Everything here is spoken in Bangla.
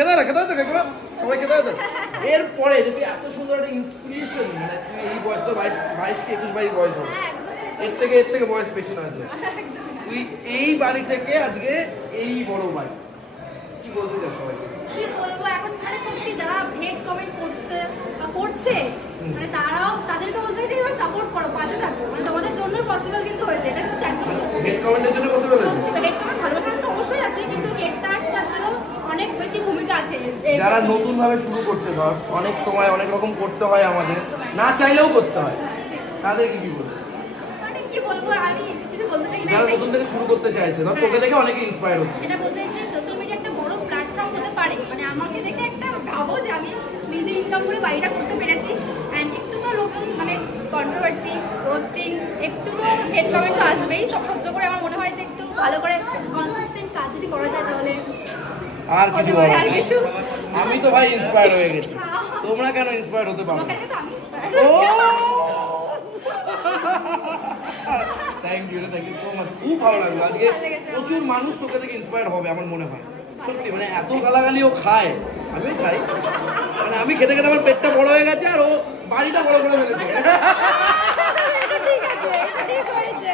খেতে হয় তো কাকিমা, সবাই খেতে হয় তো। এরপরে যে তুই এত সুন্দর একটা ইন্সপিরেশন, মানে তুই এই বয়স তো 22-22 বয়স হবে, এর থেকে বয়স বেশি নয় তো। তুই এই বাড়ি থেকে আজকে এই বড় বাড়ি, কি বলতে চাস সবাইকে? কি বলবো এখন, মানে সত্যি যারা হেড কমেন্ট করছে মানে তাদেরকে বলতে চাই এবার সাপোর্ট করো, পাশে থাকো, মানে তোমাদের জন্য পসিবল কিন্তু হয়েছে, এটা কিন্তু একদম সত্যি। হেড কমেন্টের জন্য পসিবল হয়েছে। হেড কমেন্ট ভালোবাসার তো অবশ্যই আছে, কিন্তু হেডটার সাথেও অনেক বেশি ভূমিকা আছে। যারা নতুন ভাবে শুরু করছে, ধর অনেক সময় অনেক রকম করতে হয়, আমাদের না চাইলেও করতে হয়, তাদেরকে কি বলবো? মানে কি বলবো, আমি কিছু বলতে চাই না। যারা নতুন থেকে শুরু করতে চাইছে, ধর তোকে দেখে অনেকে ইন্সপায়ার হচ্ছে। এটা বলতে চাই সোশ্যাল মিডিয়া একটা বড় প্ল্যাটফর্ম হতে পারে, মানে আমাকে দেখে একটা ভাবো যে আমি নিজে ইনকাম করে বাড়িটা করতে পেরেছি। অ্যান্ড একটু তো নতুন মানে কন্ট্রোভার্সি, রোস্টিং, একটু তো হেড কমেন্ট তো আসবেই, সব সহ্য করে আমার মনে হয় যে একটু ভালো করে কনসিস্টেন্ট কাজ যদি করা যায় তাহলে আর কিছু বলার আর নেই। কিছু আমি তো ভাই ইন্সপায়ার হয়ে গেছি, তোমরা কেন ইন্সপায়ার হতে পারো? তোমাকে দেখে তো আমি inspired ও হচ্ছি। থ্যাংক ইউ সো মাচ, খুব ভালো লাগলো আজকে। ভালো লেগেছে। প্রচুর মানুষ তোকে থেকে ইন্সপায়ার হবে আমার মনে হয়, সত্যি। মানে এত গালাগালিও খায়, আমিও খাই, মানে আমি খেতে খেতে আমার পেটটা বড় হয়ে গেছে, আর ও বাড়িটা বড় করে ফেলেছে। এটা ঠিক আছে, এটা ঠিক হয়েছে।